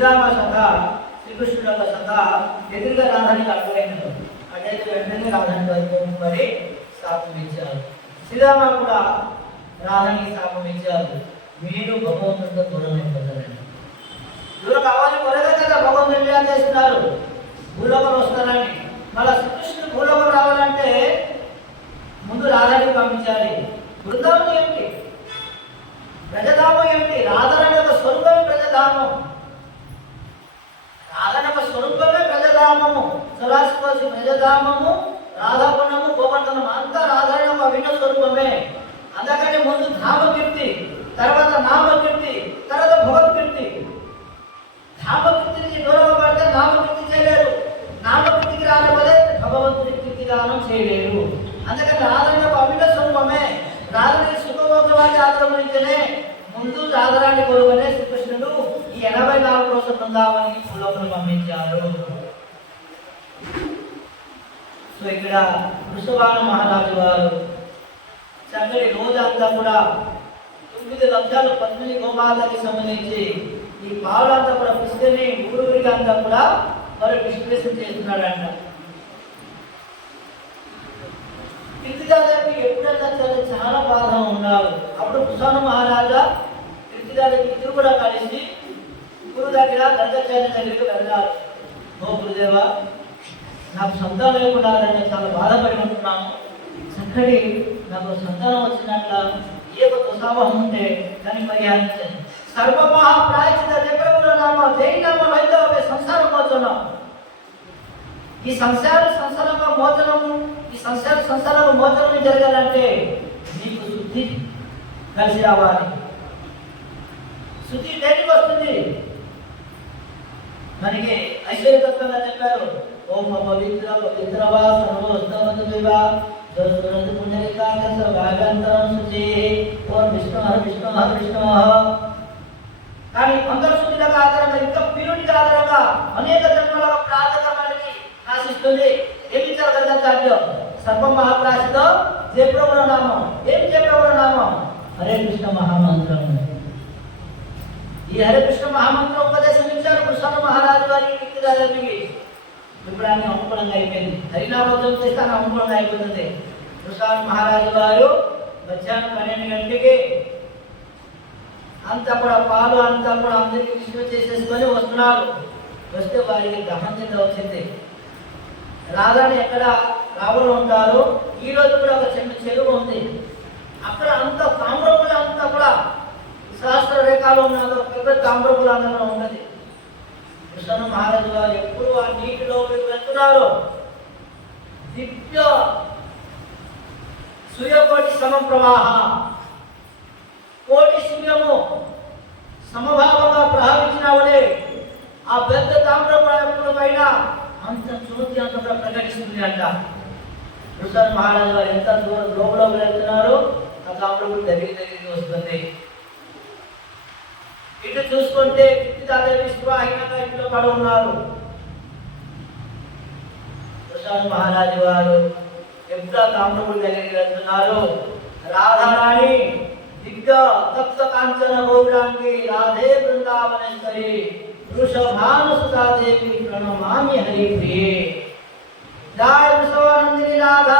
శ్రీరామ సఖ శ్రీకృష్ణుడు యొక్క సఖ ఎదురుగా రాధానికి అడ్డమైనది. అటైతే వెంటనే రాధానికి వైపు మరి శాపం ఇచ్చారు. శ్రీరామ కూడా రాధానికి శాపం ఇచ్చారు. మీరు భగవంతుడితో దూరం అయిపోతారండి. దూరం కావాలి కొరగా కదా భగవంతుడు ఏం చేస్తున్నారు, భూలోకం వస్తారని. మళ్ళీ శ్రీకృష్ణుడు భూలోకం రావాలంటే ముందు రాధానికి పంపించాలి. బృందావనం ఏమిటి, ప్రజధామం ఏమిటి? రాధారాణి యొక్క స్వరూపమే ప్రజధామం. రాధారాణి యొక్క స్వరూపమే ప్రజధామము. సరాసుకోసి ప్రజధామము, రాధాపుణము, గోవర్ధనం అంతా రాధారాణి యొక్క అభిన్న స్వరూపమే. అందుకని ముందు ధామకీర్తి, తర్వాత నామకీర్తి, తర్వాత భగవత్కీర్తి. ధామకీర్తికి దూరంగా పడితే నామకీర్తి చేయలేరు, నామకీర్తికి రాకపోతే భగవంతుడి కీర్తి గానం చేయలేరు. అందుకని రాధారాణి యొక్క అభిన్న స్వరూపమే. రాధారాణి సుఖభోగవాటి ఆదరించనే ముందు రాధారాణి కొలువనే శ్రీకృష్ణుడు ఈ 84 రోజుల బృందావని భూలోకం పంపించారు. సో ఇక్కడ వృషభాన మహారాజు వారు చక్కటి రోజంతా కూడా 9 లక్షలు 18 గోమాతకి సంబంధించి ఈ పావులంతా కూడా పుష్కరిని ఊరికి అంతా కూడా మరి డిస్ట్రిబ్యూషన్ చేస్తున్నాడంట. కీర్తిదాదేవి ఎప్పుడైనా సరే చాలా బాధగా ఉన్నారు. అప్పుడు వృషభాన మహారాజా కీర్తిదాదేవి ఇద్దరు కూడా కలిసి గురువు దగ్గర గర్గాచార్య దగ్గరికి వెళ్ళారు. ఓ గురుదేవా, నాకు సంతానం లేకుండా నేను చాలా బాధపడి ఉంటున్నాను. చక్కటి నాకు సంతానం వచ్చినట్ల ఏ ఒక దుస్సాహం ఉంటే దాన్ని పరిహారించండి. సర్వమహాప్రాయచిత జపరముల నామ జైనామ వైద్య సంసార మోచనం. ఈ సంసారంగా మోచనము, ఈ సంసారంగా మోచనం జరగాలంటే నీకు శుద్ధి కలిసి రావాలి. శుద్ధి దేనికి వస్తుంది? మనకి ఐశ్వర్యతత్వంగా చెప్పారు. ఓం పవిత్ర పవిత్రవా సర్వోస్తవా దోసురత్ పుండరీకాక్ష భాగంతరం శుచి ఓం విష్ణు హర విష్ణు హర విష్ణు. కానీ అందరు శుద్ధులకు ఆధారంగా ఇంకా పీరుడికి ఆధారంగా అనేక జన్మల ప్రార్థనకి ఆశిస్తుంది. ఏమి జరగదు? సర్వమహాప్రాశితో జయప్రభుల నామం. ఏమి జయప్రభుల నామం? హరే కృష్ణ మహామంత్రం. ఈ హరే కృష్ణ మహామంత్రం ఉపదేశం ఇచ్చారు వృషభాన మహారాజు వారికి కీర్తిదాదేవికి. ఇప్పుడు ఆమె అనుకూలంగా అయిపోయింది. హరినామోత్సవం చేస్తే ఆమె అనుకూలంగా అయిపోతుంది. వృషభాన మహారాజు వారు మధ్యాహ్నం 12 గంటలకి అంతా కూడా పాలు అంతా కూడా అందరికీ విశ్వ చేసేసుకొని వస్తున్నారు. వస్తే వారికి గహంతింద వచ్చింది. రాధాని ఎక్కడ రావులు ఉంటారు. ఈ రోజు కూడా ఒక చిన్న చెరువు ఉంది. అక్కడ అంత తామ్రపుల అంతా కూడా శాస్త్ర రేఖలు ఉన్నదో పెద్ద తామ్రపుల అంతా ఉన్నది. వృషభాన మహారాజు వారు ఎప్పుడు ఆ నీటిలో వెళ్తున్నారు. దివ్య సూర్యకోటి సమ ప్రవాహ, కోటి సూర్యము సమభావంగా ప్రవహించినవడే ఆ పెద్ద తామ్రపుల పైన అంత జ్యోతి అంత ప్రకటిస్తుంది అంట. వృషభాన మహారాజు వారు ఎంత దూరం లోపల వెళ్తున్నారు, ఆ తామ్రపుల దగ్గరికి వస్తుంది. ఇటు చూసుకుంటే కీర్తిదాదేవి శివాహీనంగా ఇంట్లో పడి ఉన్నారు. వృషభాన మహారాజు వారు ఎప్పుడు తామ్రపుల దగ్గరికి వెళ్తున్నారు. రాధారాణి దిగ్గ తప్త కాంచన గౌరాంగి రాధే బృందావనేశ్వరి వృషభానుసుతాదేవి ప్రణమామి హరి ప్రియే. జయ వృషభానందిని రాధా